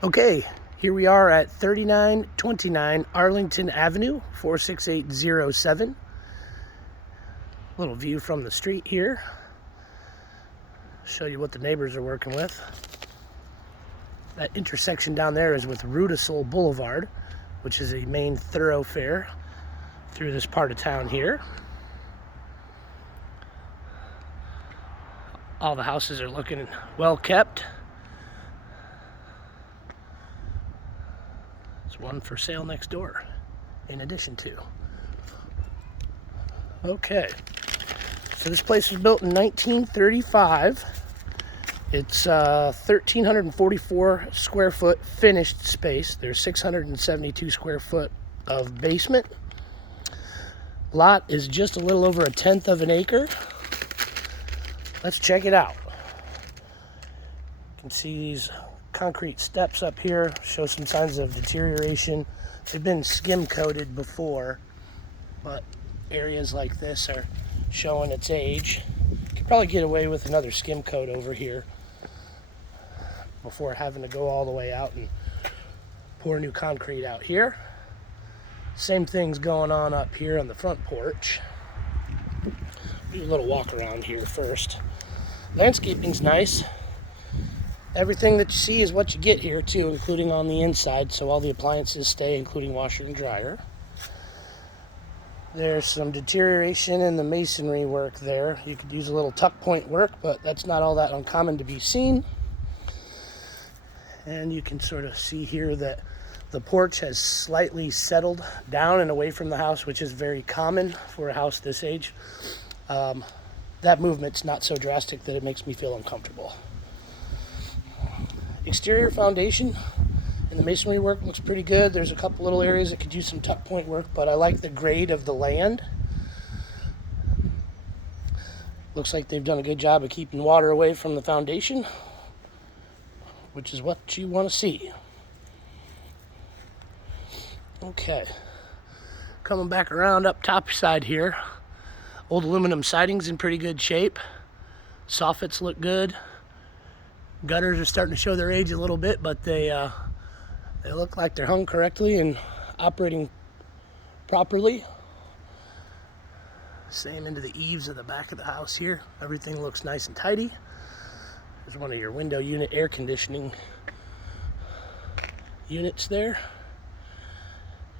Okay, here we are at 3929 Arlington Avenue, 46807. Little view from the street here. Show you what the neighbors are working with. That intersection down there is with Rudisol Boulevard, which is a main thoroughfare through this part of town here. All the houses are looking well kept. There's one for sale next door, in addition to. Okay, so this place was built in 1935. It's 1,344 square foot finished space. There's 672 square foot of basement. Lot is just a little over 1/10 of an acre. Let's check it out. You can see these concrete steps up here, show some signs of deterioration. They've been skim coated before, but areas like this are showing its age. Could probably get away with another skim coat over here before having to go all the way out and pour new concrete out here. Same thing's going on up here on the front porch. Do a little walk around here first. Landscaping's nice. Everything that you see is what you get here too, including on the inside, so all the appliances stay, including washer and dryer. There's some deterioration in the masonry work there. You could use a little tuck point work, but that's not all that uncommon to be seen. And you can sort of see here that the porch has slightly settled down and away from the house, which is very common for a house this age. That movement's not so drastic that it makes me feel uncomfortable. Exterior foundation and the masonry work looks pretty good. There's a couple little areas that could use some tuck point work, but I like the grade of the land. Looks like they've done a good job of keeping water away from the foundation, which is what you want to see. Okay, coming back around up top side here. Old aluminum siding's in pretty good shape. Soffits look good. Gutters are starting to show their age a little bit, but they look like they're hung correctly and operating properly. Same into the eaves of the back of the house here. Everything looks nice and tidy. There's one of your window unit air conditioning units there.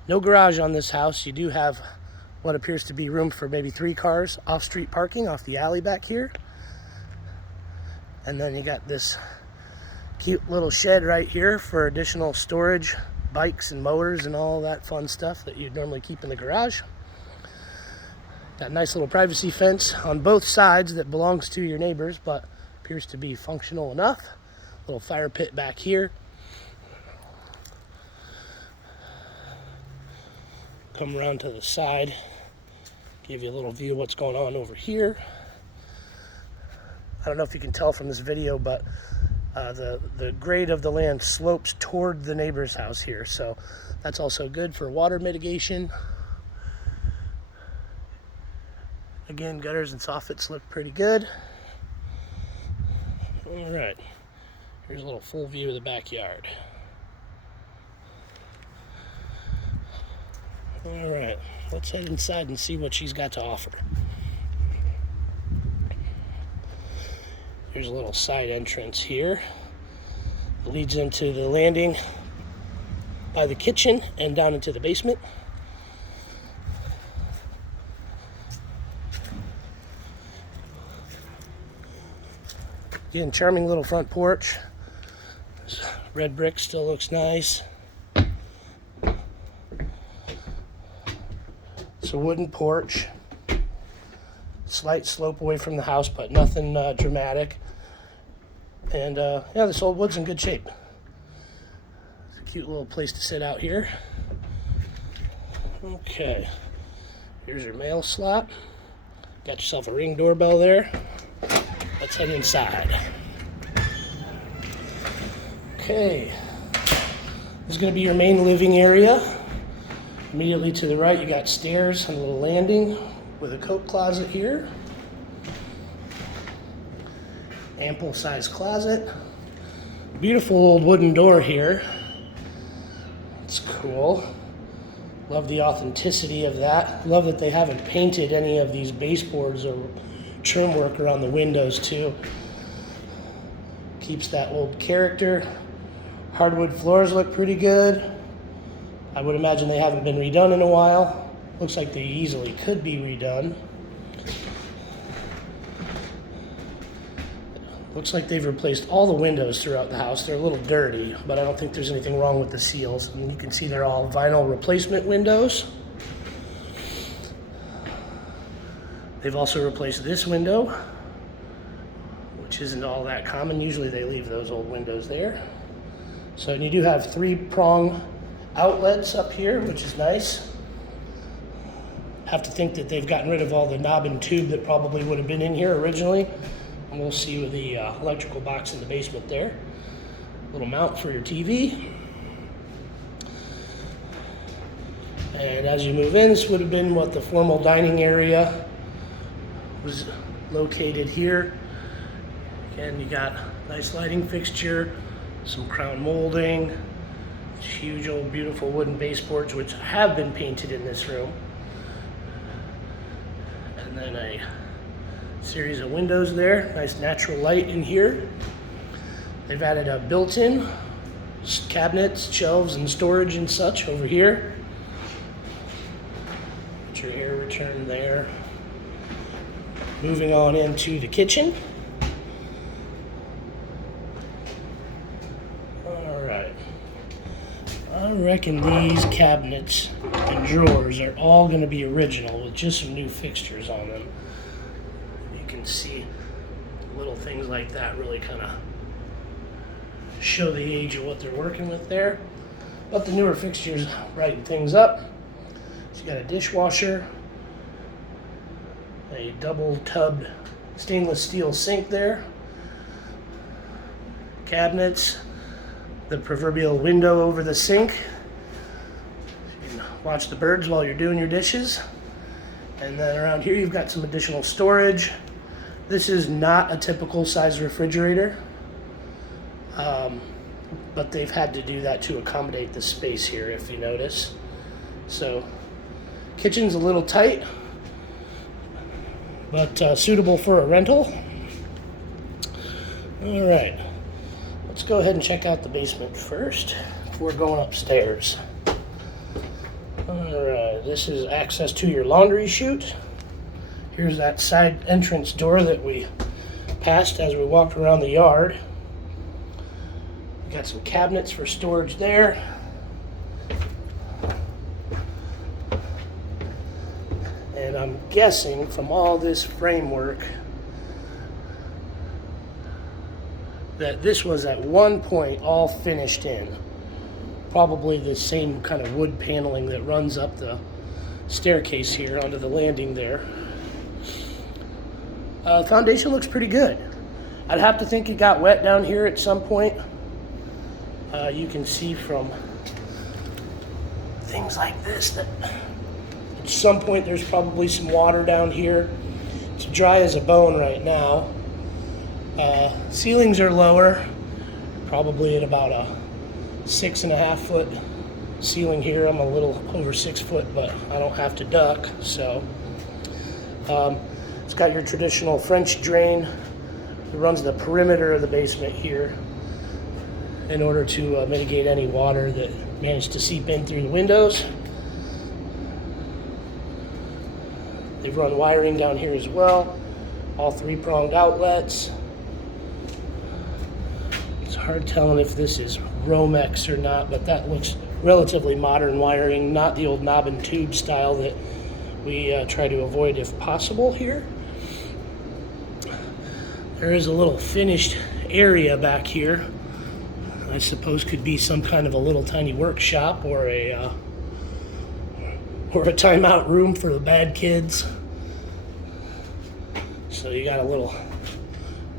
No garage on this house. You do have what appears to be room for maybe 3 cars off-street parking off the alley back here. And then you got this cute little shed right here for additional storage, bikes and mowers and all that fun stuff that you'd normally keep in the garage. Got a nice little privacy fence on both sides that belongs to your neighbors, but appears to be functional enough. Little fire pit back here. Come around to the side, give you a little view of what's going on over here. I don't know if you can tell from this video, but the grade of the land slopes toward the neighbor's house here, so that's also good for water mitigation. Again, gutters and soffits look pretty good. All right, here's a little full view of the backyard. All right, let's head inside and see what she's got to offer. Here's a little side entrance here. It leads into the landing by the kitchen and down into the basement. Again, charming little front porch. Red brick still looks nice. It's a wooden porch. Slight slope away from the house, but nothing dramatic. And yeah, this old wood's in good shape. It's a cute little place to sit out here. Okay, here's your mail slot. Got yourself a Ring doorbell there. Let's head inside. Okay, this is going to be your main living area. Immediately to the right, you got stairs and a little landing with a coat closet here. Ample size closet. Beautiful old wooden door here. It's cool. Love the authenticity of that. Love that they haven't painted any of these baseboards or trim work around the windows too. Keeps that old character. Hardwood floors look pretty good. I would imagine they haven't been redone in a while. Looks like they easily could be redone. Looks like they've replaced all the windows throughout the house. They're a little dirty, but I don't think there's anything wrong with the seals. And you can see they're all vinyl replacement windows. They've also replaced this window, which isn't all that common. Usually they leave those old windows there. So you do have 3-prong outlets up here, which is nice. Have to think that they've gotten rid of all the knob and tube that probably would have been in here originally. And we'll see with the electrical box in the basement there. Little mount for your TV. And as you move in, this would have been what the formal dining area was located here. Again, you got nice lighting fixture, some crown molding, huge old beautiful wooden baseboards which have been painted in this room. And then a series of windows there, nice natural light in here. They've added a built-in cabinets, shelves, and storage and such over here. Get your air return there. Moving on into the kitchen. All right. I reckon these cabinets and drawers are all going to be original with just some new fixtures on them. You can see little things like that really kind of show the age of what they're working with there. But the newer fixtures brighten things up. So you got a dishwasher, a double tubbed stainless steel sink there, cabinets, the proverbial window over the sink. You can watch the birds while you're doing your dishes. And then around here you've got some additional storage. This is not a typical size refrigerator, but they've had to do that to accommodate the space here, if you notice. So kitchen's a little tight, but suitable for a rental. All right, let's go ahead and check out the basement first before going upstairs. All right, this is access to your laundry chute. Here's that side entrance door that we passed as we walked around the yard. Got some cabinets for storage there. And I'm guessing from all this framework that this was at one point all finished in. Probably the same kind of wood paneling that runs up the staircase here onto the landing there. Foundation looks pretty good. I'd have to think it got wet down here at some point. You can see from things like this that at some point there's probably some water down here. It's dry as a bone right now. Ceilings are lower, probably at about a 6.5 foot ceiling here. I'm a little over 6 foot, but I don't have to duck, so. It's got your traditional French drain that runs the perimeter of the basement here in order to mitigate any water that managed to seep in through the windows. They've run wiring down here as well, all 3-pronged outlets. It's hard telling if this is Romex or not, but that looks relatively modern wiring, not the old knob and tube style that we try to avoid if possible here. There is a little finished area back here. I suppose could be some kind of a little tiny workshop or a timeout room for the bad kids. So you got a little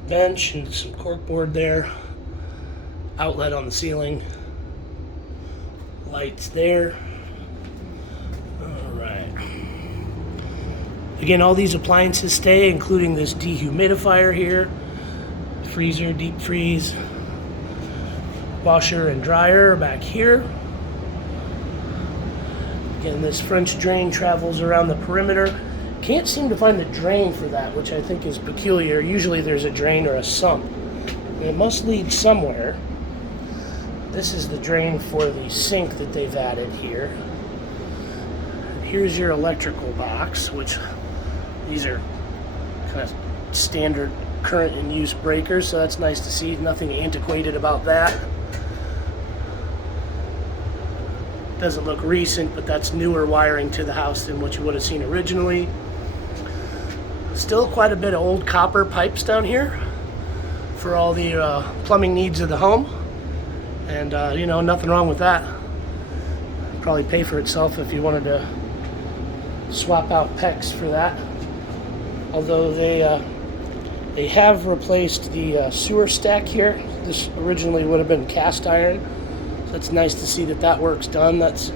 bench and some corkboard there. Outlet on the ceiling. Lights there. All right. Again, all these appliances stay, including this dehumidifier here, freezer, deep freeze, Washer and dryer back here. Again, this French drain travels around the perimeter. Can't seem to find the drain for that, which I think is peculiar. Usually there's a drain or a sump. It must lead somewhere. This is the drain for the sink that they've added here. Here's your electrical box, which these are kind of standard current in use breakers, so that's nice to see. Nothing antiquated about that. Doesn't look recent, but that's newer wiring to the house than what you would have seen originally. Still quite a bit of old copper pipes down here for all the plumbing needs of the home. And you know, nothing wrong with that. Probably pay for itself if you wanted to swap out PEX for that. Although they have replaced the sewer stack here. This originally would have been cast iron. So it's nice to see that that work's done. That's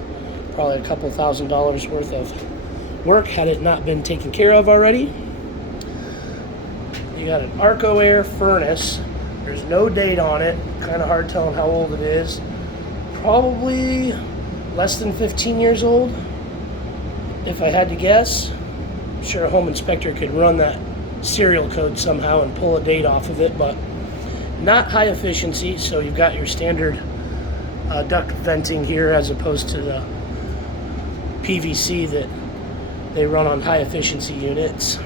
probably a couple $1,000s worth of work had it not been taken care of already. You got an Arco Air furnace. There's no date on it. Kind of hard telling how old it is. Probably less than 15 years old, if I had to guess. I'm sure a home inspector could run that serial code somehow and pull a date off of it, but not high efficiency. So you've got your standard duct venting here as opposed to the PVC that they run on high efficiency units.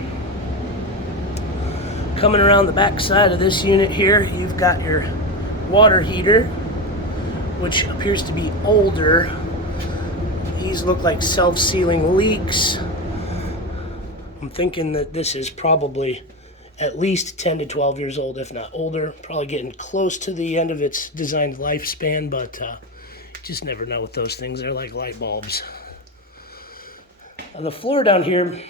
Coming around the back side of this unit here, you've got your water heater, which appears to be older. These look like self-sealing leaks. I'm thinking that this is probably at least 10 to 12 years old, if not older. Probably getting close to the end of its designed lifespan, but you just never know with those things. They're like light bulbs. The floor down here,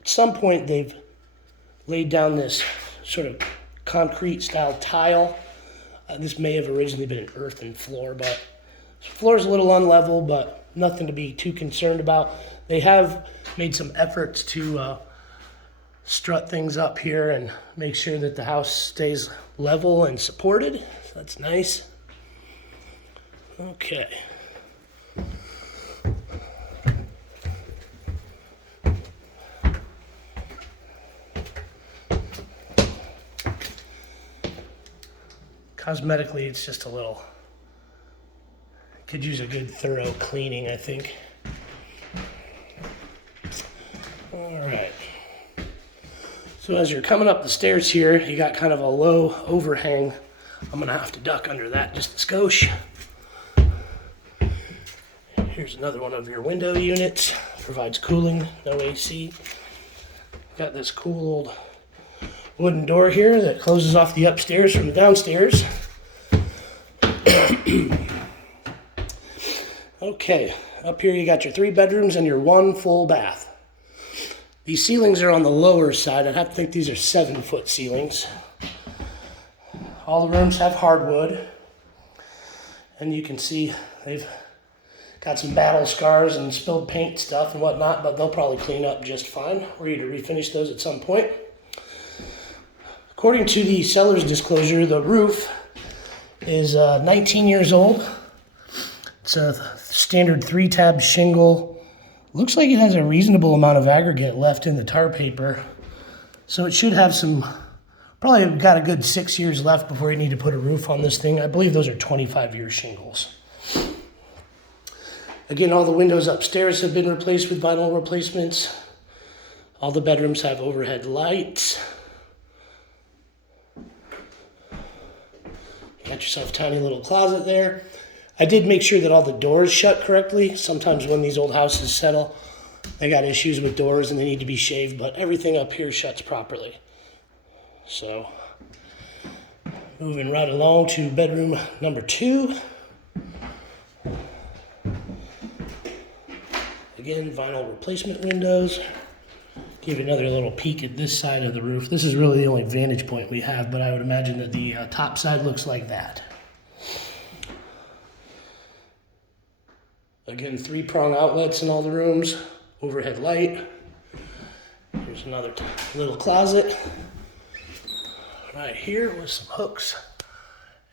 at some point they've laid down this sort of concrete style tile. This may have originally been an earthen floor, but the floor is a little unlevel, but nothing to be too concerned about. They have made some efforts to strut things up here and make sure that the house stays level and supported. So that's nice. Okay. Cosmetically, it's just a little, could use a good thorough cleaning, I think. All right. So as you're coming up the stairs here, you got kind of a low overhang. I'm gonna have to duck under that just a skosh. Here's another one of your window units. Provides cooling, no AC. Got this cool old wooden door here that closes off the upstairs from the downstairs. Okay, up here you got your 3 bedrooms and your 1 full bath. These ceilings are on the lower side. I'd have to think these are 7-foot ceilings. All the rooms have hardwood. And you can see they've got some battle scars and spilled paint stuff and whatnot, but they'll probably clean up just fine. We're ready to refinish those at some point. According to the seller's disclosure, the roof is 19 years old. It's a standard 3-tab shingle. Looks like it has a reasonable amount of aggregate left in the tar paper. So it should have some, probably got a good 6 years left before you need to put a roof on this thing. I believe those are 25-year shingles. Again, all the windows upstairs have been replaced with vinyl replacements. All the bedrooms have overhead lights. Got yourself a tiny little closet there. I did make sure that all the doors shut correctly. Sometimes when these old houses settle, they got issues with doors and they need to be shaved, but everything up here shuts properly. So, moving right along to bedroom number 2. Again, vinyl replacement windows. Give you another little peek at this side of the roof. This is really the only vantage point we have, but I would imagine that the top side looks like that. Again, 3-prong outlets in all the rooms, overhead light. Here's another little closet right here with some hooks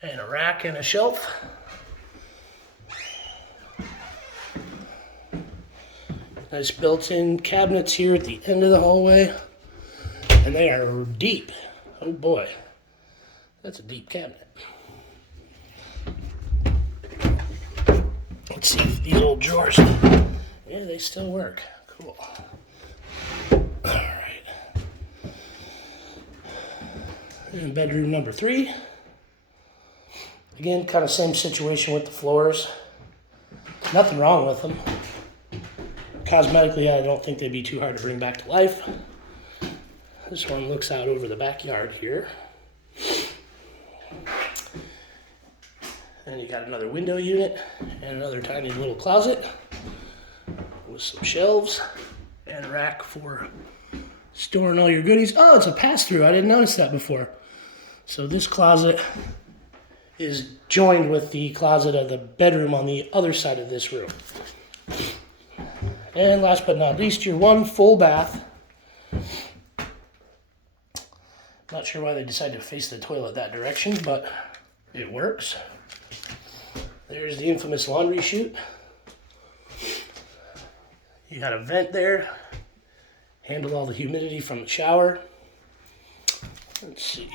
And a rack and a shelf. Nice built-in cabinets here at the end of the hallway. And they are deep. Oh boy, that's a deep cabinet. Let's see if these old drawers, yeah, they still work. Cool. All right. And bedroom number 3. Again, kind of same situation with the floors. Nothing wrong with them. Cosmetically, I don't think they'd be too hard to bring back to life. This one looks out over the backyard here. And you got another window unit and another tiny little closet with some shelves and a rack for storing all your goodies. Oh, it's a pass-through. I didn't notice that before. So this closet is joined with the closet of the bedroom on the other side of this room. And last but not least, your one full bath. Not sure why they decided to face the toilet that direction, but it works. There's the infamous laundry chute. You got a vent there. Handle all the humidity from the shower. Let's see.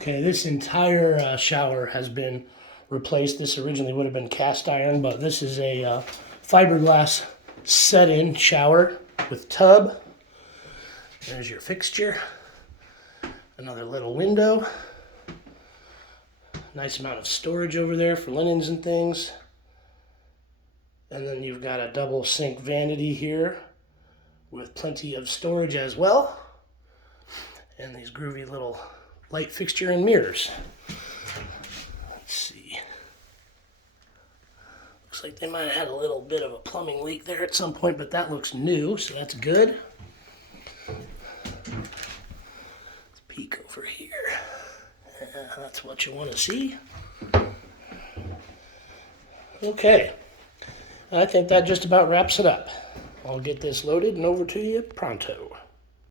Okay, this entire shower has been replaced. This originally would have been cast iron, but this is a fiberglass set-in shower with tub. There's your fixture. Another little window. Nice amount of storage over there for linens and things. And then you've got a double sink vanity here with plenty of storage as well. And these groovy little light fixture and mirrors. Let's see. Looks like they might have had a little bit of a plumbing leak there at some point, but that looks new, so that's good. Let's peek over here. That's what you want to see. Okay. I think that just about wraps it up. I'll get this loaded and over to you pronto.